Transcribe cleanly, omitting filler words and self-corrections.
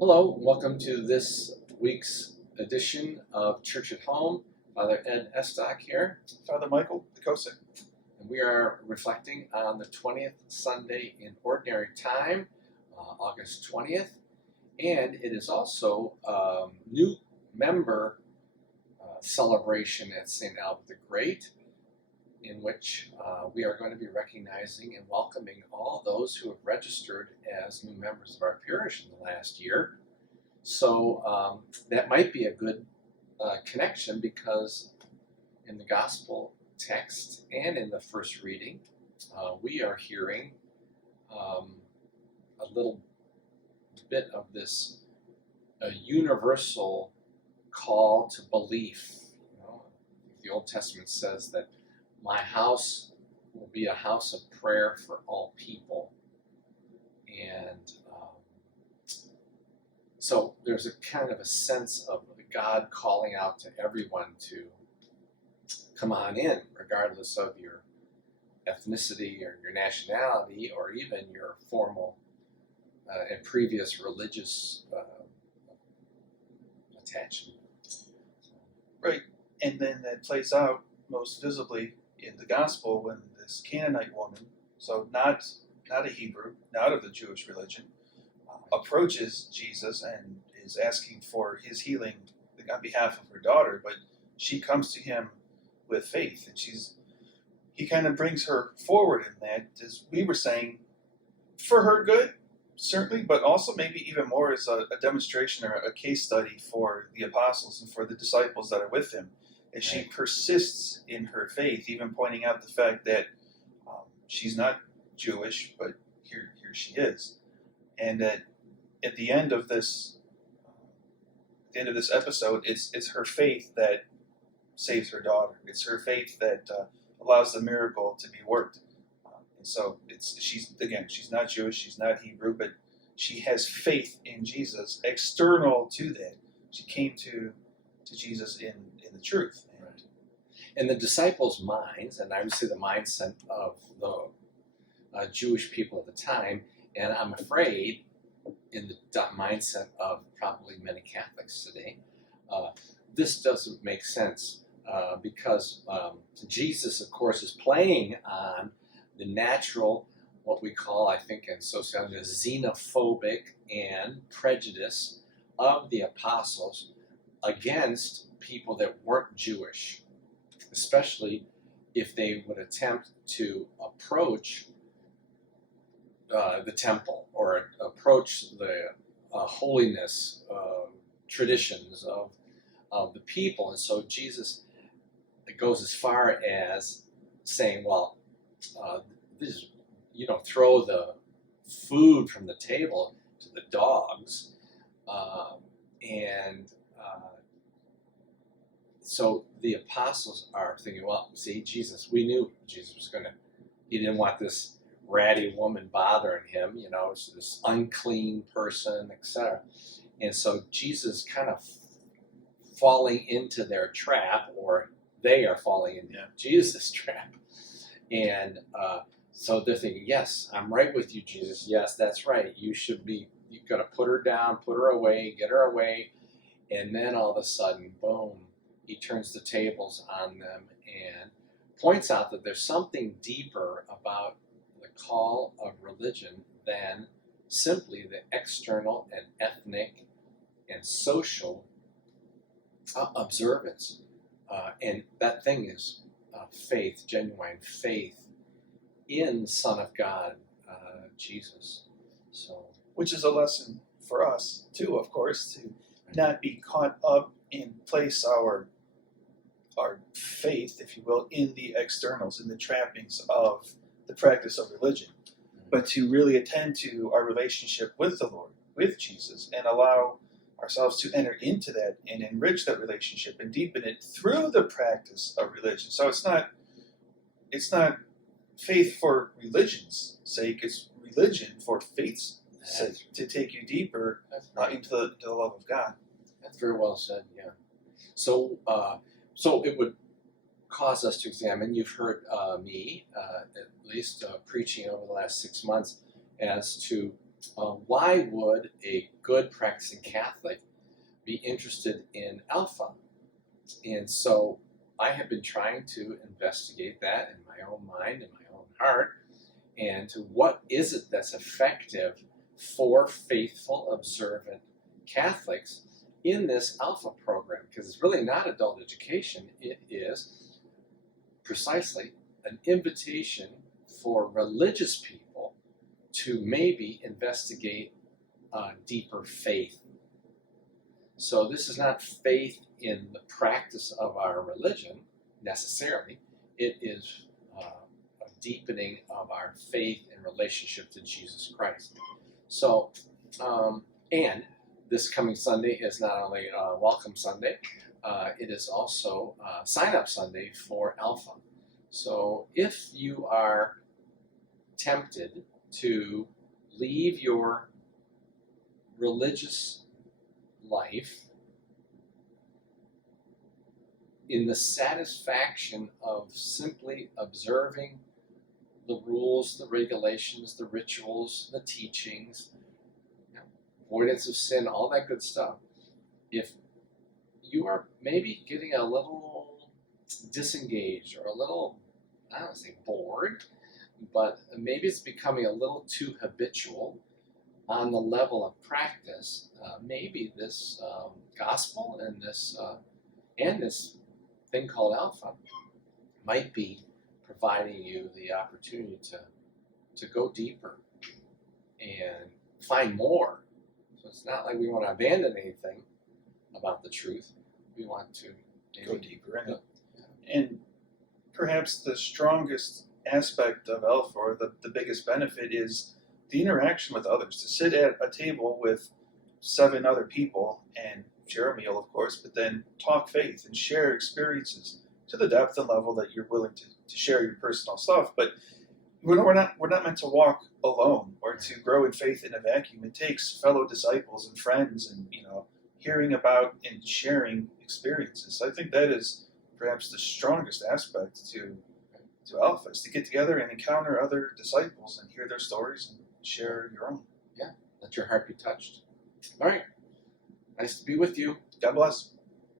Hello, welcome to this week's edition of Church at Home. Father Ed Estock here, Father Michael Picosic. and we are reflecting on the 20th Sunday in Ordinary Time, August 20th, and it is also new member celebration at St. Albert the Great, in which we are going to be recognizing and welcoming all those who have registered as new members of our parish in the last year. So that might be a good connection, because in the gospel text and in the first reading, we are hearing a little bit of this universal call to belief. The Old Testament says that my house will be a house of prayer for all people. And so there's a kind of a sense of God calling out to everyone to come on in, regardless of your ethnicity or your nationality or even your formal and previous religious attachment. Right, and then that plays out most visibly in the gospel when this Canaanite woman, so not a Hebrew, not of the Jewish religion, approaches Jesus and is asking for his healing on behalf of her daughter, but she comes to him with faith, and he kind of brings her forward in that, as we were saying, for her good, certainly, but also maybe even more as a demonstration or a case study for the apostles and for the disciples that are with him, as she persists in her faith, even pointing out the fact that she's not Jewish, but here she is, and that at the end of this episode, it's her faith that saves her daughter. It's her faith that allows the miracle to be worked. And so she's not Jewish, she's not Hebrew, but she has faith in Jesus external to that. She came to Jesus in the truth. Right. In the disciples' minds, and obviously the mindset of the Jewish people at the time, and I'm afraid in the mindset of probably many Catholics today, this doesn't make sense, because Jesus, of course, is playing on the natural, what we call, I think in sociology, xenophobic and prejudice of the apostles against people that weren't Jewish, especially if they would attempt to approach the temple or approach the holiness traditions of the people. And so Jesus goes as far as saying, well, throw the food from the table to the dogs. So the apostles are thinking, well, see, we knew Jesus was he didn't want this ratty woman bothering him, it's this unclean person, etc. And so Jesus kind of falling into their trap, or they are falling into Jesus' trap. And so they're thinking, yes, I'm right with you, Jesus. Yes, that's right. You've got to put her down, put her away, get her away. And then all of a sudden, boom, he turns the tables on them and points out that there's something deeper about the call of religion than simply the external and ethnic and social observance. And that thing is faith, genuine faith in the Son of God, Jesus. So, which is a lesson for us too, of course, to not be caught up and place our faith, if you will, in the externals, in the trappings of the practice of religion, but to really attend to our relationship with the Lord, with Jesus, and allow ourselves to enter into that and enrich that relationship and deepen it through the practice of religion. So it's not faith for religion's sake, it's religion for faith's sake, to take you deeper into the love of God. That's very well said, yeah. So it would cause us to examine. You've heard me, at least, preaching over the last 6 months as to why would a good practicing Catholic be interested in Alpha? And so I have been trying to investigate that in my own mind and my own heart, and what is it that's effective for faithful, observant Catholics in this Alpha program? Because it's really not adult education, it is precisely an invitation for religious people to maybe investigate deeper faith. So this is not faith in the practice of our religion necessarily. It is a deepening of our faith and relationship to Jesus Christ. So, and this coming Sunday is not only Welcome Sunday, it is also Sign Up Sunday for Alpha. So if you are tempted to leave your religious life in the satisfaction of simply observing the rules, the regulations, the rituals, the teachings, avoidance of sin, all that good stuff, if you are maybe getting a little disengaged or a little, I don't say bored, but maybe it's becoming a little too habitual on the level of practice, maybe this gospel and this thing called Alpha might be providing you the opportunity to go deeper and find more. So it's not like we want to abandon anything about the truth. We want to go deeper in it. And perhaps the strongest aspect of Alpha, or the biggest benefit, is the interaction with others. To sit at a table with 7 other people and share a meal, of course, but then talk faith and share experiences to the depth and level that you're willing to share your personal stuff. But we're not meant to walk alone or to grow in faith in a vacuum. It takes fellow disciples and friends, and hearing about and sharing experiences. So I think that is perhaps the strongest aspect to Alpha, is to get together and encounter other disciples and hear their stories and share your own. Yeah, let your heart be touched. All right. Nice to be with you. God bless.